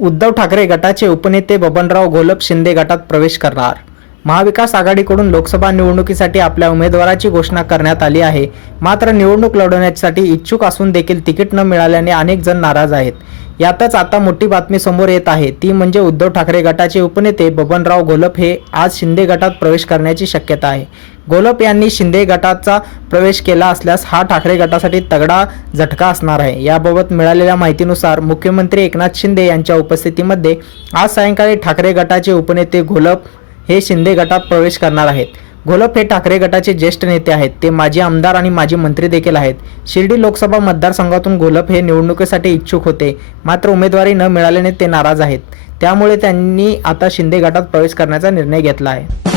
उद्धव ठाकरे गटाचे उपनेते बबनराव घोलप शिंदे गटात प्रवेश करणार. महाविकास आघाडीकडून लोकसभा निवडणुकीसाठी आपल्या उमेदवाराची घोषणा करण्यात आली आहे. मात्र निवडणूक लढवण्यासाठी इच्छुक असून देखील तिकीट न मिळाल्याने अनेक जण नाराज आहेत. यातच आता मोठी बातमी समोर येत आहे. ती म्हणजे उद्धव ठाकरे गटाचे उपनेते बबनराव घोलप हे आज शिंदे गटात प्रवेश करण्याची शक्यता आहे. घोलप यांनी शिंदे गटाचा प्रवेश केला असल्यास हा ठाकरे गटासाठी तगडा झटका असणार आहे. याबाबत मिळालेल्या माहितीनुसार मुख्यमंत्री एकनाथ शिंदे यांच्या उपस्थितीमध्ये आज सायंकाळी ठाकरे गटाचे उपनेते घोलप हे शिंदे गटात प्रवेश करणार आहेत. घोलप हे ठाकरे गटाचे ज्येष्ठ नेते आहेत. ते माजी आमदार आणि माजी मंत्री देखील आहेत. शिर्डी लोकसभा मतदारसंघातून घोलप हे निवडणुकीसाठी इच्छुक होते. मात्र उमेदवारी न मिळाल्याने ते नाराज आहेत. त्यामुळे त्यांनी आता शिंदे गटात प्रवेश करण्याचा निर्णय घेतला आहे.